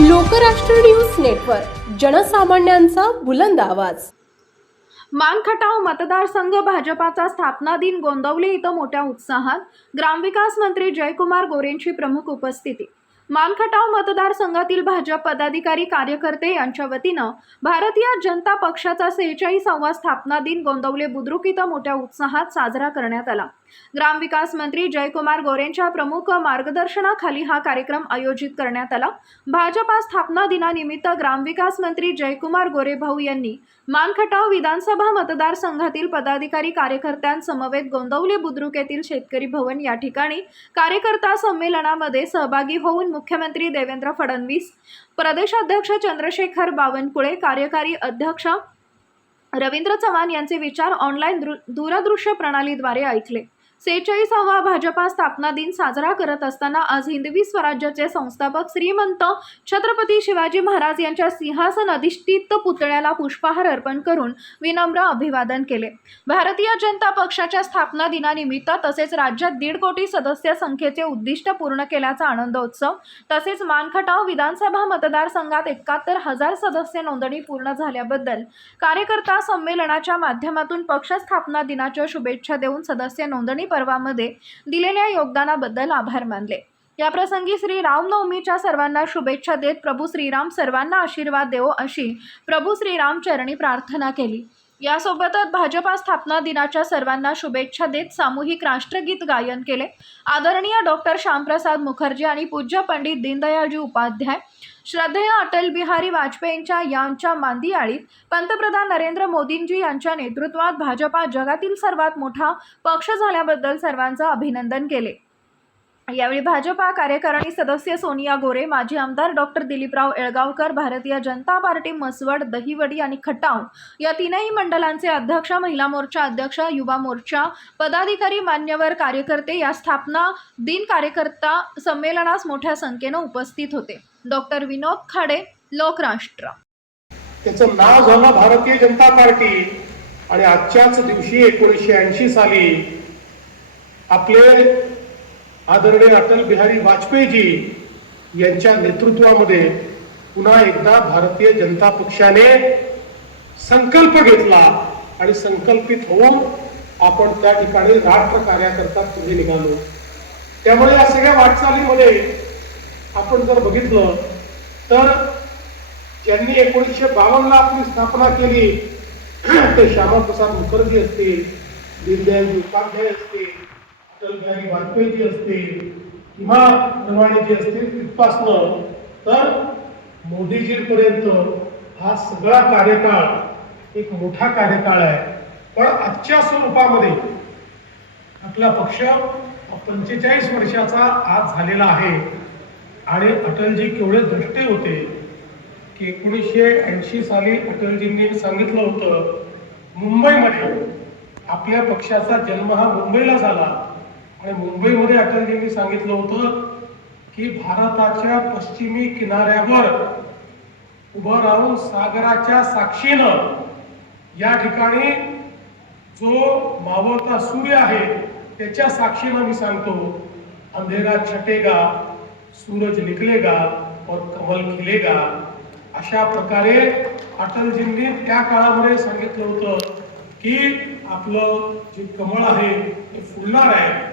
Lokrashtra news network जनसामान्यांचा बुलंद आवाज. मानखटाव मतदारसंघ भाजपाचा स्थापना दिन गोंदवले इथं मोठ्या उत्साहात. ग्रामविकास मंत्री जयकुमार गोरेंची प्रमुख उपस्थिती. मानखटाव मतदारसंघातील भाजप पदाधिकारी कार्यकर्ते यांच्या वतीनं भारतीय जनता पक्षाचा सेहेचाळीसावा स्थापना दिन गोंदवले बुद्रुक इथं मोठ्या उत्साहात साजरा करण्यात आला. ग्रामविकास मंत्री जयकुमार गोरेंच्या प्रमुख मार्गदर्शनाखाली हा कार्यक्रम आयोजित करण्यात आला. भाजपा स्थापना दिनानिमित्त ग्रामविकास मंत्री जयकुमार गोरेभाऊ यांनी मानखटाव विधानसभा मतदारसंघातील पदाधिकारी कार्यकर्त्यांसमवेत गोंदवले बुद्रुक येथील शेतकरी भवन या ठिकाणी कार्यकर्ता संमेलनामध्ये सहभागी होऊन मुख्यमंत्री देवेंद्र फडणवीस प्रदेशाध्यक्ष चंद्रशेखर बावनकुळे कार्यकारी अध्यक्ष रवींद्र चव्हाण यांचे विचार ऑनलाईन दूरदृश्य प्रणालीद्वारे ऐकले. सेहेचाळीसावा भाजपा स्थापना दिन साजरा करत असताना आज हिंदवी स्वराज्याचे संस्थापक श्रीमंत छत्रपती शिवाजी महाराज यांच्या सिंहासन अधिष्ठित पुतळ्याला पुष्पहार अर्पण करून विनम्र अभिवादन केले. भारतीय जनता पक्षाच्या स्थापना दिनानिमित्त तसेच राज्यात दीड कोटी सदस्य संख्येचे उद्दिष्ट पूर्ण केल्याचा आनंदोत्सव तसेच मानखटाव विधानसभा मतदारसंघात एकाहत्तर हजार सदस्य नोंदणी पूर्ण झाल्याबद्दल कार्यकर्ता संमेलनाच्या माध्यमातून पक्ष स्थापना दिनाच्या शुभेच्छा देऊन सदस्य नोंदणी पर्वामध्ये दिलेल्या योगदानाबद्दल आभार मानले. याप्रसंगी श्री रामनवमीच्या सर्वांना शुभेच्छा देत प्रभू श्रीराम सर्वांना आशीर्वाद देवो अशी प्रभू श्रीराम चरणी प्रार्थना केली. यासोबतच भाजपा स्थापना दिनाच्या सर्वांना शुभेच्छा देत सामूहिक राष्ट्रगीत गायन केले. आदरणीय डॉक्टर श्यामप्रसाद मुखर्जी आणि पूज्य पंडित दीनदयाळजी उपाध्याय श्रद्धेय अटल बिहारी वाजपेयींच्या यांच्या मांदियाळीत पंतप्रधान नरेंद्र मोदींजी यांच्या नेतृत्वात भाजपा जगातील सर्वात मोठा पक्ष झाल्याबद्दल सर्वांचं अभिनंदन केले. यावेळी भाजपा कार्यकारिणी सदस्य सोनिया गोरे माजी आमदार डॉक्टर दिलीपराव येळगावकर भारतीय जनता पार्टी मसवड दहिवडी आणि खटाव या तीनही मंडलांचे अध्यक्ष महिला मोर्चा अध्यक्ष युवा मोर्चा पदाधिकारी मान्यवर कार्यकर्ते या स्थापना दिन कार्यकर्ता संमेलनास मोठ्या संख्येनं उपस्थित होते. डॉक्टर विनोद खाडे लोकराष्ट्र. त्याचं नाव झालं भारतीय जनता पार्टी. आणि आजच्याच दिवशी एकोणीसशे ऐंशी साली आपले आदरणीय अटल बिहारी वाजपेयीजी यांच्या नेतृत्वामध्ये पुन्हा एकदा भारतीय जनता पक्षाने संकल्प घेतला आणि संकल्पित होऊन आपण त्या ठिकाणी राष्ट्र कार्याकरता पुढे निघालो. त्यामुळे या सगळ्या वाटचालीमध्ये आपण जर बघितलं तर ज्यांनी एकोणीसशे बावन्नला आपली स्थापना केली ते श्यामाप्रसाद मुखर्जी असतील दीनदयालजी उपाध्याय असतील अटल बिहारी वाजपेयीजी असतील किंवा नरवाणेजी असतील तिथपासनं तर मोदीजीपर्यंत हा सगळा कार्यकाळ एक मोठा कार्यकाळ आहे. पण आजच्या स्वरूपामध्ये आपला पक्ष पंचेचाळीस वर्षाचा आज झालेला आहे. आणि अटलजी केवढे दृष्टे होते की एकोणीसशे ऐंशी साली अटलजींनी सांगितलं होतं मुंबईमध्ये आपल्या पक्षाचा जन्म हा मुंबईला झाला. आणि मुंबईमध्ये अटलजींनी सांगितलं होतं की भारताच्या पश्चिमी किनाऱ्यावर उभं राहून सागराच्या साक्षीनं या ठिकाणी जो मावळता सूर्य आहे त्याच्या साक्षीनं मी सांगतो अंधेरा छटेगा सूरज निकलेगा और कमल खिलेगा. अशा प्रकारे अटलजींनी त्या काळामध्ये सांगितलं होतं की आपलं जे कमळ आहे ते फुलणार आहे.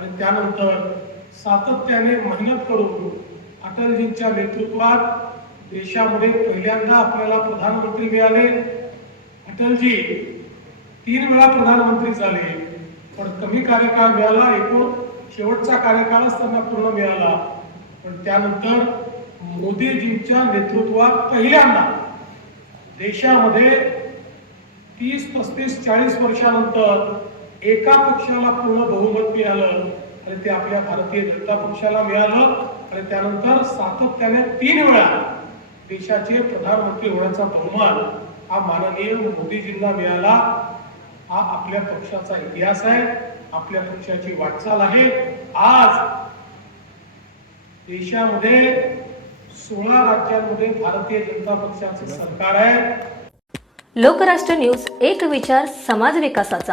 आणि त्यानंतर सातत्याने मेहनत करून अटलजींच्या नेतृत्वात देशामध्ये पहिल्यांदा आपल्याला प्रधानमंत्री मिळाले. अटलजी तीन वेळा प्रधानमंत्री झाले. पण कमी कार्यकाळ मिळाला एकूण शेवटचा कार्यकाळच त्यांना पूर्ण मिळाला. पण त्यानंतर मोदीजींच्या नेतृत्वात पहिल्यांदा देशामध्ये तीस पस्तीस चाळीस वर्षानंतर एका पक्षाला पूर्ण बहुमत मिळालं आणि ते आपल्या भारतीय जनता पक्षाला मिळालं आणि त्यानंतर सातत्याने तीन वेळा देशाचे प्रधानमंत्री होण्याचा बहुमान हा माननीय मोदीजींना मिळाला. हा आपल्या पक्षाचा इतिहास आहे आपल्या पक्षाची वाटचाल आहे. आज देशामध्ये सोळा राज्यांमध्ये भारतीय जनता पक्षाचे सरकार आहे. लोकराष्ट्र न्यूज एक विचार समाज विकासाचा.